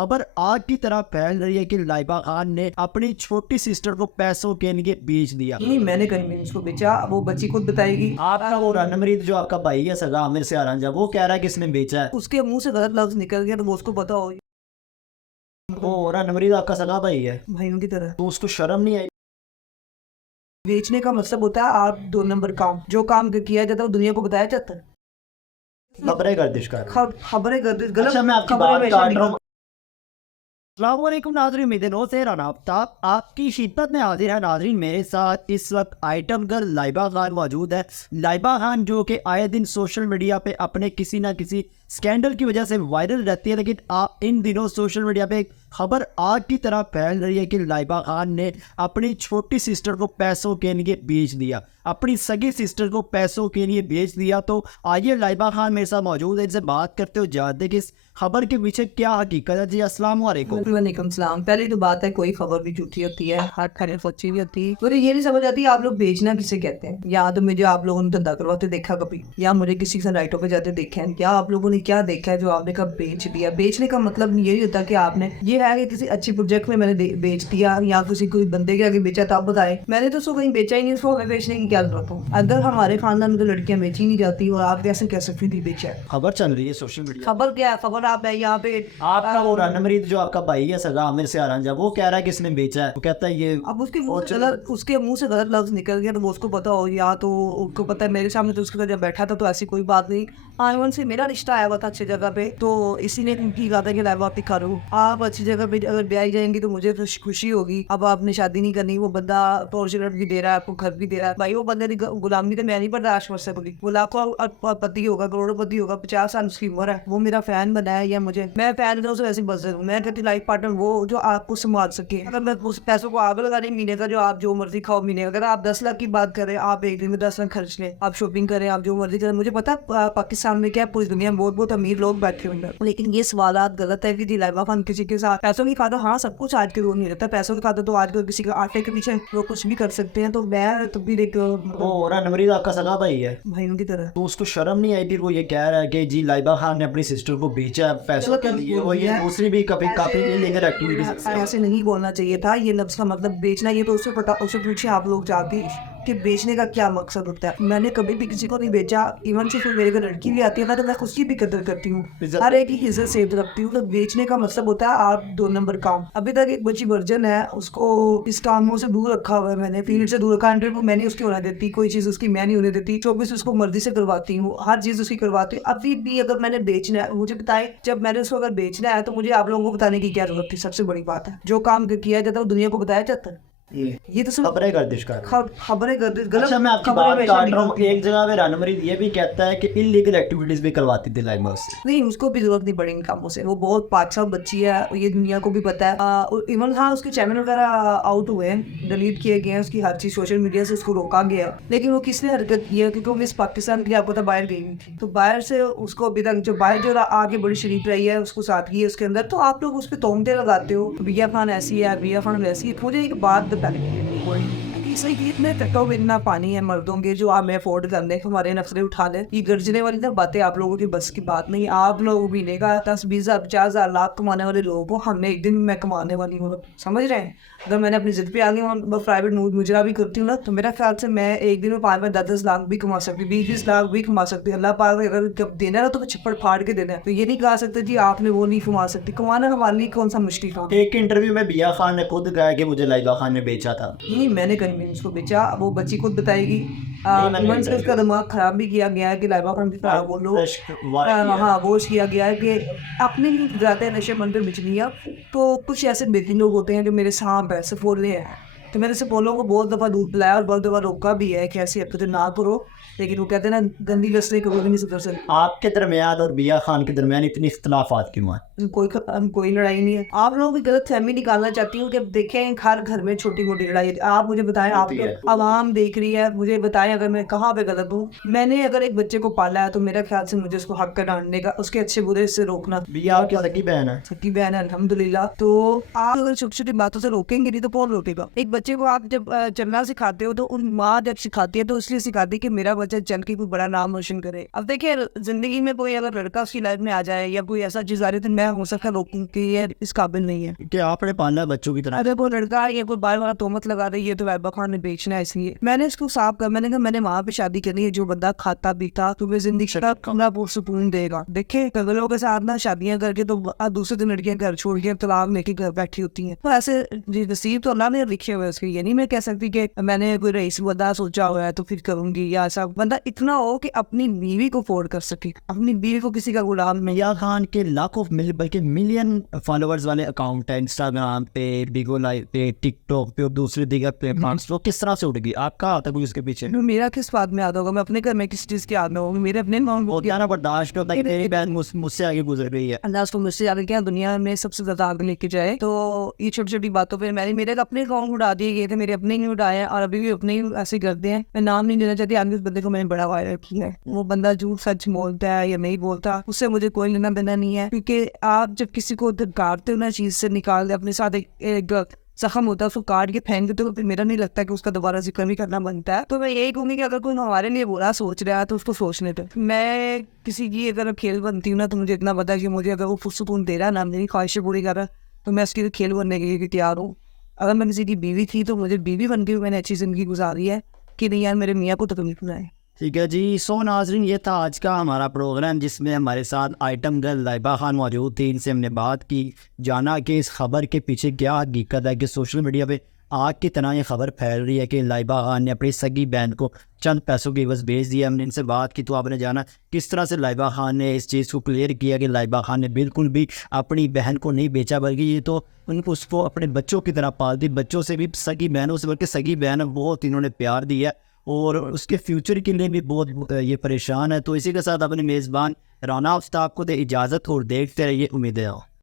खबर आग की तरह फैल रही है कि लाइबा खान ने अपनी छोटी सिस्टर को पैसों के लिए बेच दिया। नहीं, मैंने कहीं नहीं उसको बेचा, वो बच्ची खुद बताएगी। आपका वो रणमरीत जो आपका भाई है सगा आमिर से आरांजा, वो कह रहा है कि इसने बेचा है। उसके मुंह से गलत लफ्ज निकल गया तो वो उसको पता हो, वो रणमरीत आपका सगा भाई है भाइयों की तरह। तो उसको शर्म नहीं आई? बेचने का मतलब होता है आप 2 नंबर काम, जो काम किया जाता है वो दुनिया को बताया जाता है। खबरें गर्दिश कर रहे हैं। खबरें गर्दिश गलत। अच्छा, मैं आपकी खबरें बात हमेशा काट रहा निकल- हूँ। अस्सलामुअलैकुम नाज़रीन, उम्मीद है से रानाफ्ताब आपकी खिदमत में हाजिर है। नाज़रीन, मेरे साथ इस वक्त आइटम गर्ल लाइबा खान मौजूद है। लाइबा खान जो कि आए दिन सोशल मीडिया पे अपने किसी ना किसी स्कैंडल की वजह से वायरल रहती है, लेकिन इन दिनों सोशल मीडिया पे एक खबर आग की तरह फैल रही है कि लाइबा खान ने अपनी छोटी सिस्टर को पैसों के लिए बेच दिया, अपनी सगी सिस्टर को पैसों के लिए बेच दिया। तो आइए, लाइबा खान मेरे साथ मौजूद है, इनसे बात करते हो जानते कि इस खबर के पीछे क्या हकीकत है। जी अस्सलाम वालेकुम। वालेकुम सलाम। पहली तो बात है, कोई खबर भी झूठी होती है, हर खबर सच्ची भी होती है। मुझे ये नहीं समझ आती आप लोग बेचना किसे कहते हैं। या तो मुझे आप लोगों ने धंधा करवाते देखा कभी, या मुझे किसी से राइटों पे जाते देखा है, या आप लोगों ने क्या देखा है जो आपने कब बेच दिया। बेचने का मतलब ये नहीं होता कि आपने ये है कि किसी अच्छी प्रोजेक्ट में मैंने बेच दिया या किसी कोई बंदे के आगे बेचा। तो आप बताए, मैंने तो उसको कहीं बेचा ही नहीं, उसको हमें बेचने की क्या जरूरत हो। अगर हमारे खानदान में तो लड़कियां बेची नहीं जाती और आप कैसे कह सकते थी बेचा है। खबर चल रही है सोशल मीडिया। खबर क्या है, खबर आप है यहाँ पे। आपका वो रणमरीत जो आपका भाई है सगा आमिर से आरांजा, वो कह रहा है कि इसने बेचा है। वो कहता है ये अब उसके मुंह से गलत लफ्ज निकल गया तो वो उसको पता हो, या तो उसको पता है। मेरे सामने तो उसके साथ जब बैठा था तो ऐसी कोई बात नहीं। आयमन से मेरा रिश्ता आया हुआ था अच्छी जगह पे, तो इसी ने की कहा था कि लाइव आप दिखा रो, आप अच्छी जगह पे अगर ब्याह जाएंगी तो मुझे तो खुशी होगी। अब आपने शादी नहीं करनी, वो बंदा फॉर्चुनर भी दे रहा है, आपको घर भी दे रहा है। भाई वो बंदे की गुलामी तो मैं नहीं बर्दाश्त कर सकती। वो लाखों पति होगा, करोड़पति होगा, 50 साल उसकी उम्र है, वो मेरा फैन बना है या मुझे, मैं फैन हूँ वैसे बजर हूँ। मैं कहती लाइफ पार्टनर वो जो आपको संभाल सके। अगर मैं उस पैसों को आगे लगा रही महीने का, जो आप जो मर्जी खाओ महीने का, अगर आप 10 लाख की बात करें, आप एक दिन में 10 लाख खर्च लें, आप शॉपिंग करें, आप जो मर्जी करें। मुझे पता है पाकिस्तान में क्या है, पूरी दुनिया में बहुत बहुत अमीर लोग बैठे हुए हैं, लेकिन ये सवालात गलत है कि लाइबा खान किसी के साथ पैसों की खाता। हाँ, सब कुछ आज के दौर नहीं रहता पैसों की खाता, तो आज के किसी का आटे के पीछे लोग कुछ भी कर सकते हैं। तो मैं तब भी देख वो रणमरीत आपका सगा भाई है भाइयों की तरह। तो उसको शर्म नहीं आई? फिर वो ये कह रहा है कि जी लाइबा खान ने अपनी सिस्टर को बेचा है पैसों के लिए। और ये दूसरी भी काफी इलीगल एक्टिविटीज। ऐसे नहीं बोलना चाहिए था। ये लफ्ज का मतलब बेचना, ये तो उससे पता, उससे पूछे आप लोग जाके कि बेचने का क्या मकसद होता है। मैंने कभी भी किसी को नहीं बेचा। इवन सिर्फ मेरे घर लड़की भी आती है ना, तो मैं उसकी भी कदर करती हूँ, हर एक की इज्जत सेव रखती हूँ। तो बेचने का मतलब होता है आप 2 नंबर काम। अभी तक एक बच्ची वर्जन है, उसको इस कामों से दूर रखा हुआ है मैंने, पीरियड से दूर रखा। 100 मैंने उसकी होने देती, कोई चीज़ उसकी मैं नहीं होने देती। 24 उसको मर्जी से करवाती हूँ, हर चीज़ उसकी करवाती हूँ। अभी भी अगर मैंने बेचना है, मुझे बताए, जब मैंने उसको अगर बेचना है तो मुझे आप लोगों को बताने की क्या जरूरत थी। सबसे बड़ी बात है, जो काम किया जाता है वो दुनिया को बताया जाता है। ये तो खबरें गर्दिश कर रहे हैं। खबरें गर्दिश गलत। अच्छा, मैं आपकी बात काट रहा हूँ। एक जगह पे रणमरीत ये भी कहता है कि इलीगल एक्टिविटीज भी करवाती थी लाइबा से। नहीं, उसको भी जरूरत नहीं पड़ी इन कामों से। वो बहुत पाक-साफ बच्ची है, ये दुनिया को भी पता है। इवन हाँ, उसके चैनल वगैरह आउट हुए हैं, डिलीट किए गए हैं, उसकी हर चीज सोशल मीडिया से उसको रोका गया। लेकिन वो किसने हरकत की है, क्योंकि वो मिस पाकिस्तान की आपको तो बाहर गई हुई थी, तो बाहर से उसको अभी तक जो बाहर जो आगे बड़ी शरीफ रही है, उसको साथ की है उसके अंदर। तो आप लोग उस पर तोहमतें लगाते हो, बिया खान ऐसी है, बिया खान वैसी है। मुझे एक बात बतानी सही कि इतने टट्टों में इतना पानी है मर्दों के, जो आप अफोर्ड कर ले, हमारे नफरे उठा ले। ये गर्जने वाली ना बातें आप लोगों की बस की बात नहीं। आप लोग महीने का 10, 20, 50 हजार लाख कमाने वाले लोगों को, हमने एक दिन में कमाने वाली हूँ, समझ रहे हैं। अगर मैंने अपनी जिद पे आ गई और प्राइवेट मुजरा भी करती हूँ ना, तो मेरा ख्याल से मैं एक दिन में 5, 10 लाख भी कमा सकती, 20 लाख भी कमा सकती। अल्लाह पाक अगर कब देना है ना, तो छप्पड़ फाड़ के देना है। तो ये नहीं कहा सकते जी आपने वो नहीं कमा सकती। कमाना हमारे लिए कौन सा मुश्किल था। एक इंटरव्यू में बिया खान ने खुद कहा कि मुझे लाइबा खान ने बेचा था। नहीं, मैंने कहीं नहीं उसको बेचा, वो बच्ची खुद बताएगी। मैंने इवन से उसका दिमाग खराब भी किया गया है कि लाइबा खान की तरह बोलो। हाँ, वो किया गया है कि अपने ही जाते हैं नशे मंदिर बिच लिया। तो कुछ ऐसे बेटी लोग होते हैं जो मेरे सांप है, सफोले हैं, तो मैंने सफोलों को बहुत दफ़ा दूध पिलाया और बहुत दफ़ा रोका भी है कि ऐसी हरकतें ना करो, लेकिन वो कहते हैं ना, गंदी लस्सी कभी नहीं सुधर सकती। आपके दरमियान और बिया खान के दरमियान इतनी इख्तलाफात क्यों है? कोई लड़ाई नहीं है। आप लोगों की गलत फहमी निकालना चाहती हूँ कि देखें हर घर में छोटी मोटी लड़ाई है। आप मुझे बताएं, आप आवाम देख रही है, मुझे बताएं अगर मैं कहाँ पे गलत हूँ। मैंने अगर एक बच्चे को पाला है तो मेरा ख्याल से मुझे उसको हक का डांटने का, उसके अच्छे बुरे से रोकना। बिया क्या सकी बहन है? सकी बहन है अल्हम्दुलिल्लाह। तो आप अगर छोटी छोटी बातों से रोकेंगे नहीं तो कौन रोकेगा। एक बच्चे को आप जब चलना सिखाते हो तो उन माँ जब सिखाती है तो इसलिए सिखाती है कि मेरा बच्चा चल के कोई बड़ा नाम रोशन करे। अब देखिए जिंदगी में कोई अगर लड़का उसकी लाइफ में आ जाए या कोई ऐसा चीज आ रही है तो मैं हो सकता रोकूं कि ये इस काबिल नहीं है। कि आपने पालना है बच्चों की तरह। अगर कोई लड़का या कोई बार बार तोहमत लगा रही है तो लाइबा खान ने बेचना है, इसलिए मैंने इसको साफ कर, मैंने कहा मैंने वहाँ पे शादी करनी है जो बंदा खाता पीता तुम्हें जिंदगी का कमरा सुकून देगा। देखिए कगलों के साथ ना शादियां करके तो दूसरे दिन लड़कियां घर छोड़ के तलाक लेके घर बैठी होती हैं। तो ऐसे नसीब तो अल्लाह ने लिखे हुए उसके, ये नहीं मैं कह सकती कि मैंने कोई रईस बंदा सोचा हुआ है तो फिर करूंगी, या ऐसा बंदा इतना हो कि अपनी बीवी को अफोर्ड कर सके, अपनी बीवी को किसी का गुलाम नहीं। मियां खान के लाखों बल्कि मिलियन फॉलोअर्स वाले अकाउंट है इंस्टाग्राम पे, बिगो लाइव पे, टिकटॉक पे और दूसरे दीगर प्लेटफॉर्म्स पे, किस तरह से उड़ गई? आपका आता कोई उसके पीछे? मेरा किस बात में याद होगा, मैं अपने घर में किस चीज की याद में होगी, मेरे अपने बहुत ज्यादा बर्दाश्त होता है कि मेरी बहन मुझसे आगे गुजर गई है। अल्लाह उसको मुझसे आगे क्या दुनिया में सबसे ज्यादा आगे लेके जाए। तो ये छोटी छोटी बातों पे मेरे अपने अकाउंट उड़ा दिए गए थे, मेरे अपने ही उड़ाए हैं और अभी भी अपने ही ऐसे करते हैं। मैं नाम नहीं लेना चाहती, आगे उस बंदे को मैंने बड़ा वायरल किया है। वो बंदा झूठ सच बोलता है या नहीं बोलता उससे मुझे कोई लेना देना नहीं है, क्योंकि आप जब किसी को काटते हो ना चीज से निकाल दे अपने साथ एक जख्म होता है उसको काट के फेंक देते हो, तो फिर मेरा नहीं लगता कि उसका दोबारा जिक्र भी करना बनता है। तो मैं यही कहूँगी कि अगर कोई हमारे लिए बुरा सोच रहा है तो उसको सोचने दो। मैं किसी की अगर खेल बनती हूँ ना तो मुझे इतना पता है कि मुझे अगर वो पुरसुकून दे रहा है ना, मेरी ख्वाहिशें पूरी कर रहा है, तो मैं उसकी खेल बनने के लिए तैयार हूँ। अगर मैं किसी की बीवी थी तो मुझे बीवी बन के भी मैंने अच्छी जिंदगी गुजारी है कि नहीं यार मेरे मियाँ को तकलीफ ना है। ठीक है जी। सो नाजरीन, ये था आज का हमारा प्रोग्राम जिसमें हमारे साथ आइटम गर्ल लाइबा खान मौजूद थी। इनसे हमने बात की, जाना कि इस खबर के पीछे क्या हकीकत है कि सोशल मीडिया पे आग की तरह ये खबर फैल रही है कि लाइबा खान ने अपनी सगी बहन को चंद पैसों की बस भेज दिया। हमने इनसे बात की तो आपने जाना किस तरह से लाइबा खान ने इस चीज़ को क्लियर किया कि लाइबा खान ने बिल्कुल भी अपनी बहन को नहीं बेचा, बल्कि ये तो उसको अपने बच्चों की तरह पालती, बच्चों से भी, सगी बहनों से बल्कि सगी बहन बहुत इन्होंने प्यार दिया और उसके फ्यूचर के लिए भी बहुत ये परेशान है। तो इसी के साथ अपने मेज़बान राना आफ्ताब को दे इजाज़त और देखते रहिए उम्मीदें।